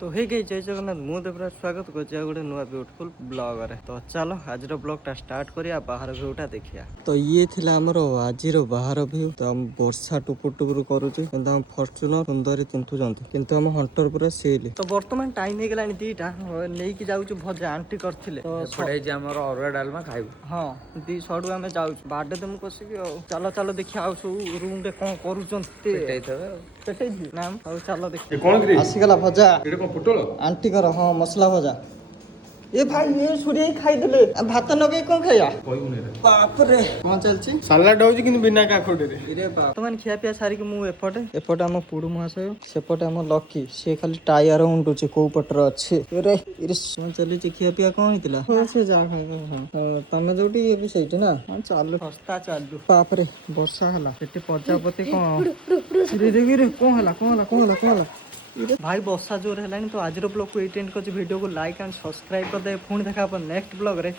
तो हे गई जय जगन्नाथ मु देवरा स्वागत कर गोटे नुआ ब्यूटीफुल ब्लॉग रे। तो चलो आज ब्लॉगटा स्टार्ट करिया बाहर व्यूटा देखिया। तो ये थिला हमर आजिर बाहर व्यू। तो हम वर्षा टुपुर टुपुर करूची किंतु हम फॉर्च्यूनर सुंदरी तिंथुचंती किंतु हम हंटर पूरा सेल। तो वर्तमान टाइम हे गेलानी दीटा नै कि जाउछु भजा आंटी करथिले। तो पड़े जे हमर अरुआ डालमा खाइबो। हां दी सडु हम जाउछु बाडे तुम कोसिबी आ चलो चलो देखिया आ रूम रे कोन करूचंती पेटै थबे पेटै नाम आ चलो देखिया कौन गिरी आसी गला भजा एटा को पुटल आंटी कर हाँ मसला भजा। ए भाई ये सुरी खाई देले भात नगे कोन खाया कहू नै रे बाप रे कोन चलची सलाड होउची किंतु बिना काखोडे रे इरे बाप तमन खिया पिया सारी कि मु एपटे हम पुडु महाशय सेपटे हम लकी से खाली टायर उंडुची को पटर अछि। इरे इरे कोन चलीची खिया पिया कोन हितला हो से जा खाइ तमे जोटी ये भी सहीट ना हां चालू सस्ता चालू। बाप रे वर्षा हला एते प्रजापति कोन इरे देखि रे कोन हला भाई वर्षा जोर है तो आज ब्लॉग को एटेंड कर वीडियो को लाइक एंड सब्सक्राइब कर दे। पुणी देखा नेक्स्ट ब्लॉग रे।